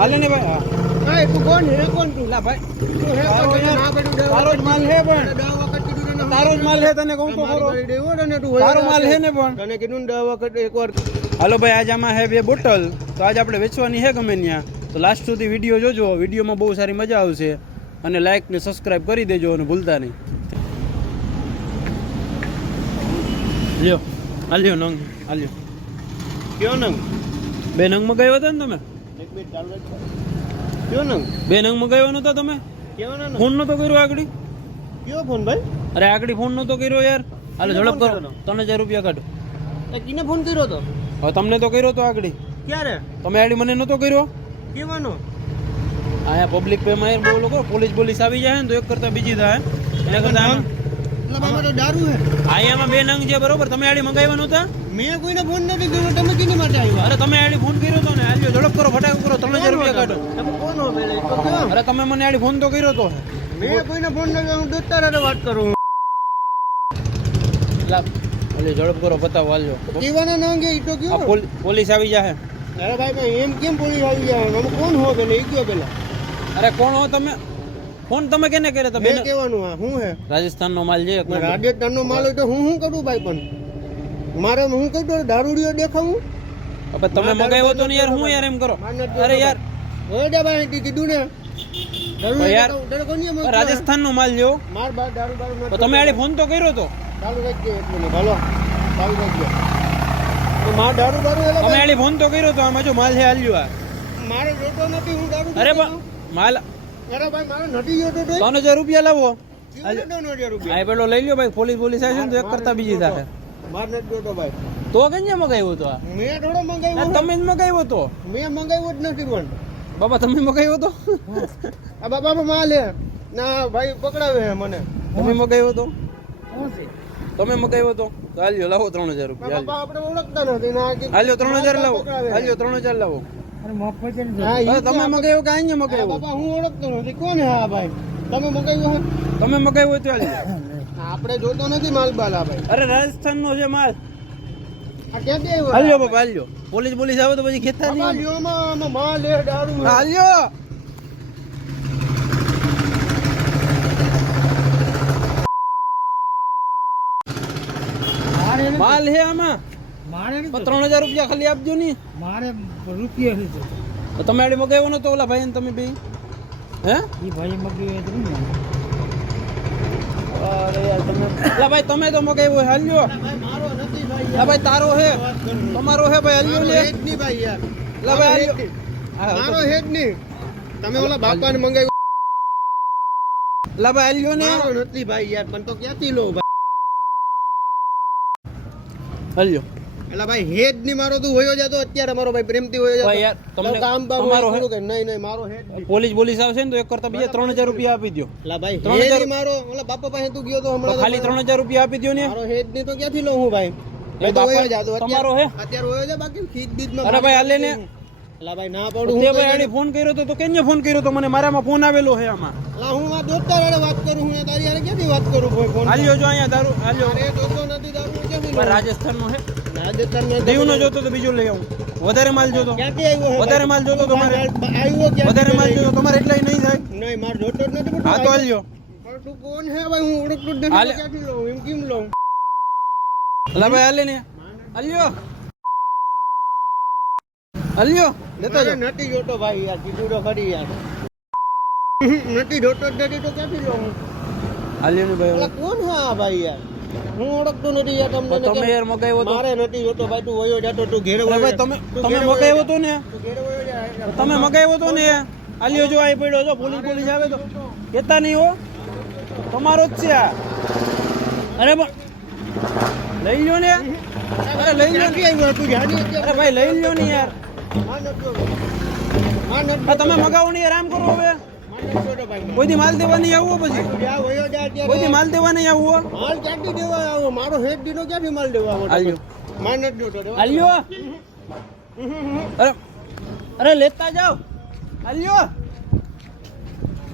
હાલે ને ભાઈ? હા હા તું કોણ હે કોણ તું? લા ભાઈ. તું હે કોણ યાર, ના પડ્યું દસ તારો જ માલ હે પણ. દસ વખત કીધું તને તારો જ માલ હે તને કહું તો ખરો. ને તારો માલ હે ને પણ. તને કીધું દસ વખત એકવાર હાલો ભાઈ આજ આમાં હે બે બોટલ. તો આજ આપણે વેચવાની હે ગમે ત્યાં. તો લાસ્ટ સુધી વીડિયો જોજો. વિડીયોમાં બહુ સારી મજા આવશે. અને લાઈક ને સબસ્ક્રાઇબ કરી દેજો અને ભૂલતા નહીં. લ્યો. આ લ્યો નંગ. આ લ્યો. કયો નંગ? બે નંગમાં ગયો હતા ને તમે? કયો નંગ? બે નંગ મગાવ્યો નતો તમે? કયો નંગ? ફોન નતો કર્યો આગળ? કયો ફોન ભાઈ? અરે આગળ ફોન નતો કર્યો યાર. હાલો ઝડપ કરો? ત્રણ હજાર રૂપિયા કાઢો. એ કિને ફોન કર્યો તો? હવે તમને તો કર્યો તો આગળ. ક્યારે? તમે આડી મને નતો કર્યો? કેવાનો? આયા પબ્લિક પે બહુ લોકો પોલીસ પોલીસ આવી જાય ને તો એક કરતા બીજી થાય. એના કરતા આમાં- તો દારૂ હે. આયામાં બે નંગ છે બરોબર? તમે આડી મંગાવ્યા નહોતા? મેં કોઈને ફોન નથી કર્યો તમે કિને માટે આવ્યા. અરે તમે આડી ફોન કર્યો ને આલ્યો ઝડપ કરો ફટાક કરો ત્રણ હજાર રૂપિયા કાઢો. તમે અરે મને આડી ફોન તો કર્યો તો. મેં કોઈને ફોન નથી હું દોસ્તાર વાત કરું ઓલી ઝડપ કરો બતાવો હાલ્યો કેવાના ના અંગે તો કયો? પોલીસ આવી જાય અરે ભાઈ ભાઈ એમ કેમ પોલીસ આવી જાય કોણ હો પેલા? એ કયો પેલા? અરે કોણ હો તમે? ફોન તમે કેને કર્યા? તમે મેં કહેવાનું આ હું હે? રાજસ્થાન નો માલ છે રાજસ્થાન નો માલ હોય તો હું શું કરું ભાઈ પણ? મારે હું કઈ તો દારૂડિયો દેખાવું? હવે તમે મગાવ્યો તો ને યાર હું યાર એમ કરો? અરે યાર ઓય દે ભાઈ કીધું ને. દારૂ યાર? રાજસ્થાન નો માલ જેવો. માર બા દારૂ તો તમે આડે ફોન તો કર્યો તો? ચાલુ રાખજો એક મિનિટ હાલો. રાખજો. માર દારૂ એટલે આડી ફોન તો કર્યો તો આમાં જો માલ છે હાલ્યો આ. મારે જોતો નથી હું દારૂ અરે માલ ત્રણ હજાર રૂપિયા લાવો. આ પેલો લઈ લ્યો ભાઈ પોલીસ પોલીસ આવે ને તો એક કરતા બીજી ભાઈ. તો કઈ મગાવ્યો તો મેં થોડો મંગાવ્યો તમે જ મગાવ્યો તો મેં મંગાવ્યો જ નથી પણ. બાબા તમે મગાવ્યો તો આ બાબા પણ માલ. ના ભાઈ પકડાવે મને. તમે મગાવ્યો તો તમે મગાવ્યો તો હાલ્યો લાવો ત્રણ હજાર રૂપિયા આપણે ઓળખતા નથી. હાલ્યો ત્રણ હજાર લાવો. હાલ્યો ત્રણ હજાર લાવો. હા, તમે મગાવ્યો કે અહીંયા મગાવ્યો? બાબા હું ઓળખતો નથી. કોણ હે ભાઈ? તમે મંગાવ્યો તમે મગાવ્યો તો આપણે જોતો નથી માલ બાલ આ ભાઈ. અરે રાજસ્થાન નો છે માલ. હાલ્યો હાલ્યો પોલીસ પોલીસ આવે તો પછી ખેતા નહીં આમાં માલ હે દારૂ હે. હાલ્યો માલ હે આમાં. ત્રણ હજાર રૂપિયા ખાલી આપજો ને. મારે રૂપિયા નથી તમે આડી મગાવ્યો નતો ઓલા ભાઈ ને તમે બે? હે? એ ભાઈ મગ્યું તમે ભાઈ તમે તો મગાવ્યો હાલ્યો. મારો નથી ભાઈ લા ભાઈ તારો હે. તમારો હે ભાઈ હાલ્યો લે. હેડ નહીં ભાઈ યાર. લા ભાઈ હાલ્યો. હા, મારો હેડ નહીં. તમે ઓલા બાપાને મંગાવ્યો. લા ભાઈ હાલ્યો ને. મારો નથી ભાઈ યાર પણ તો ક્યાંથી લો ભાઈ? હાલ્યો. એલા ભાઈ હેડની મારો તું હોયો જતો અત્યારે મારો ભાઈ પ્રેમથી હોયો ભાઈ યાર તમને કામ બામ મારો હેડ કે નહીં નહીં મારો હેડ પોલીસ પોલીસ આવશે ને તો એક કરતા બીજા ત્રણ હજાર રૂપિયા આપી દો એટલે ભાઈ ત્રણ હેડ હજાર- નહીં મારો એટલે બાપા પાસે તું ગયો તો હમણાં ખાલી ત્રણ હજાર રૂપિયા આપી દો ને? મારો હેડની તો ક્યાંથી લઉં હું ભાઈ? મેં તો હોયો જતો. તમારો હે? અત્યારે હોયો છે બાકી ખીચ બીજમાં અરે ભાઈ હાલે ને. એલા ભાઈ ના પાડું. તે ભાઈ ફોન કર્યો તો તો કેમ ફોન કર્યો તો મને? મારામાં ફોન આવેલો આમાં. એલા હું આ દોસ્તાર વાત કરું હું તારી હારે ક્યાંથી વાત કરું ફોન હાલ્યો જો અહીંયા દારૂ હાલ્યો. અરે જોતો નથી દારૂ રાજસ્થાન નો હે. રાજસ્થાનમાં નો જોતો તો બીજો લઈ આવું. વધારે માલ જોતો. વધારે માલ જોતો તમારે. વધારે માલ જોતો તમારે એટલે નહીં થાય. નહીં માર જોતો જ નથી હા તો હાલ્યો તું કોણ હે ભાઈ? હું ઓળખતો જ નથી. ક્યાંથી લઉં? એમ કેમ લઉં? અલા ભાઈ હાલે ને. હાલ્યો હાલ્યો લેતા મારે નથી જોતો ભાઈ યાર કીધું તો ખરી યાર. નથી જોતો જ નથી તો ક્યાંથી લઉં? હાલ્યો ને ભાઈ કોણ હે આ ભાઈ યાર? હું ઓળખતો નથી યાર તમને તમે યાર મગાવ્યો તો? મારે નથી જોતો ભાઈ તું વયો જાતો તું ઘેરે વયો ભાઈ તમે તમે મગાવ્યો તો ને. તમે મગાવ્યો તો ને? હાલ્યો જો આઈ પડ્યો છો પોલીસ પોલીસ આવે તો. કેતા નહીં હો. તમારો જ છે આ. અરે પણ લઈ લ્યો ને અરે લઈ લ્યો ને. તું અરે ભાઈ લઈ લ્યો ને યાર. તમે મગાવો ને યાર આમ કરો હવે. હા નથી જોતો ભાઈ કોઈ માલ દેવા નહીં આવવો પછી? તું જા વયો જા અત્યારે. કોઈ માલ દેવા નહીં આવવો માલ ક્યાંથી દેવા આવો? મારો હેડ દીનો ક્યાંથી માલ દેવા આવો? નથી જોતો દેવા. અરે અરે લેતા જાઓ. આલ્યો.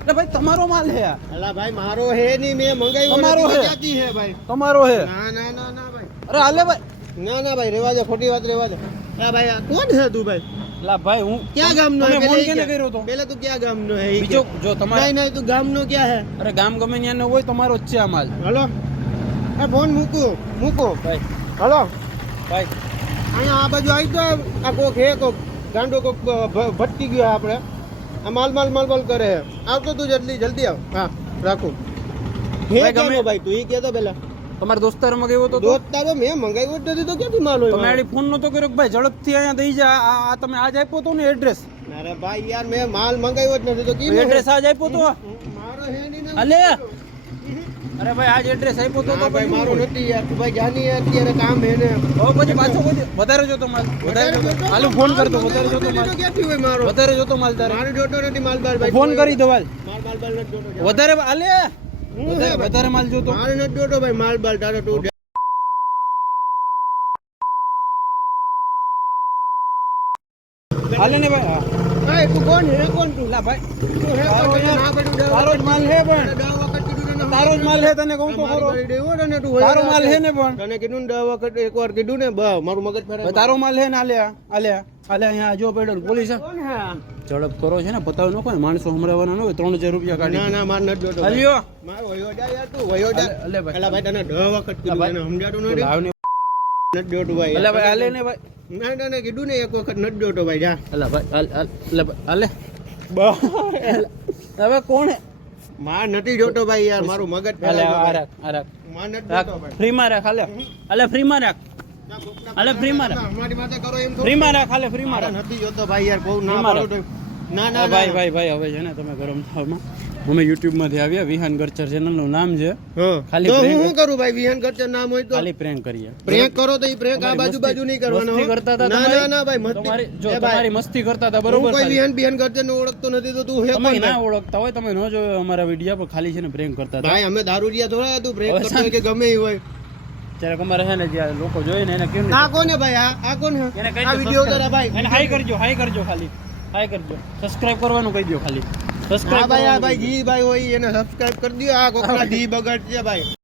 અરે ભાઈ તમારો માલ હે અલા ભાઈ મારો હે નહીં મેં મંગાવ્યો તમારો હે. જાતી હે ભાઈ? તમારો હે. ના ના ના ના ભાઈ. અરે હાલે ભાઈ. ના ના ભાઈ રેવા દે ખોટી વાત રેવા દે. આ ભાઈ કોણ છે તું ભાઈ? લા ભાઈ હું ક્યાં ગામનો હે? ફોન કેને કર્યો તો પેલા તું ક્યાં ગામનો હે? બીજો જો તમારે નહીં નહીં તું ગામનો ક્યાં હે? અરે ગામ ગમે ત્યાંનો હોય તમારો જ છે આ માલ. હલો. એ ફોન મૂકો મૂકો. ભાઈ. હલો. ભાઈ. અહીંયા આ બાજુ આવી તો આ કોક હે કોક ગાંડો કોક ભટકી ગયો આપણે. આ માલ માલ માલ માલ કરે આવતો તું જલ્દી જલ્દી આવ. હા રાખું. હે ગમે ભાઈ તું? એ કહેતો પેલા. તમારા દોસ્તારમાં ગયો તો દોસ્તારો મેં મંગાવ્યો જ નથી તો ક્યાંથી માલ હોય તમે આડી ફોન નતો કર્યો કે ભાઈ ઝડપથી અહીંયા દઈ જા આ તમે આજ આપ્યો તો ને એડ્રેસ અરે ભાઈ યાર મેં માલ મંગાવ્યો જ નથી તો કી એડ્રેસ આજ આપ્યો તો? મારો હે નહીં અલે! અરે ભાઈ આજ એડ્રેસ આપ્યો તો તો ભાઈ મારો નથી યાર તું ભાઈ જાની અત્યારે કામ હે ને. ઓ પછી પાછો કોઈ વધારે જોતો માલ વધારે જોતો હાલો ફોન કરતો વધારે જોતો માલ. ક્યાંથી હોય મારો? વધારે જોતો માલ તારે. મારો જોતો નથી માલ ભાઈ ફોન કરી દો હાલ. માલ બાલ નથી જોતો વધારે હે વધારે માલ જોતો. માલ નથી જોતો ભાઈ માલ બાલ તારો તું હાલે ને ભાઈ? તું કોણ હે કોણ તું? લા ભાઈ. તું હે ના પડ્યું માલ હે પણ. તારો જ માલ હે તને કહું તો ખરો. ને તારો માલ હે ને પણ. તને કીધું ને દવા વખત એકવાર કીધું ને બા મારું મગજ ફેરે તારો માલ હે ને આલ્યા આલ્યા આલ્યા અહીંયા જો પડ્યો પોલીસ? ઝડપ કરો છે ને પતાવ નો કોઈ માણસો હમરાવાના ન હોય ત્રણ હજાર રૂપિયા કાઢી ના ના માર નથી જોતો. હાલ્યો. મારો વયો જા યાર તું વયો જા. અલે અલે ભાઈ. અલા ભાઈ તને દવા વખત કીધું. તને સમજાતું નથી. લાવને નથી જોતું ભાઈ. અલે ભાઈ હાલે ને ભાઈ. ના કીધું ને એક વખત નથી જોતો ભાઈ જા. અલે ભાઈ હાલ હાલ અલે ભાઈ હવે કોણ માર નથી જોતો ભાઈ યાર મારું મગજ અલે આ. રાખ આ રાખ. માર નથી જોતો ભાઈ. ફ્રીમાં રાખ અલે અલે ફ્રી ફ્રીમાં રાખ. અલે ફ્રી માં રાખ. અમારી માથે કરો એમ ફ્રી ફ્રીમાં રાખ અલે ફ્રીમાં માં રાખ. નથી જોતો ભાઈ યાર બહુ ના ના ના ભાઈ ભાઈ ભાઈ હવે છે ને તમે ગરમ થાવમાં અમે યુટ્યુબમાંથી આવ્યા વિહાન ગરચર ચેનલનું નામ છે. ખાલી હું કરું ભાઈ? વિહાન ખર્ચર નામ હોય તો? ખાલી પ્રેન્ક કરીએ. પ્રેંક કરો તો ઈ પ્રેંક આ બાજુ બાજુ નહીં કરવાનો મસ્તી કરતા હતા ના ના ના ભાઈ મસ્તી જો તમારી મસ્તી કરતા હતા બરોબર કોઈ વિહાન બિહાન ખર્ચર ને ઓળખતો નથી તો તું હે તમે ના ઓળખતા હોય તમે ન જોયો અમારા વીડિયો પર ખાલી છે ને પ્રેન્ક કરતા હતા. ભાઈ અમે દારૂડિયા થોડા તું પ્રેંક કરતો હોય કે ગમે એ હોય. ત્યારે અમારે હે ને જ્યાં લોકો જોઈ ને એને કેમ આ કોને ભાઈ? આ આ કોને? આ વિડિયો subscribe. ભાઈ. એને હાઈ કરજો હાઈ કરજો ખાલી. હાઈ કરજો. સબસ્ક્રાઇબ કરવાનું કહી દો ખાલી. સબસ્ક્રાઇબ ભાઈ આ ભાઈ જી ભાઈ હોય એને સબસ્ક્રાઇબ કરી દો આ કોકના જી બગાડ છે ભાઈ.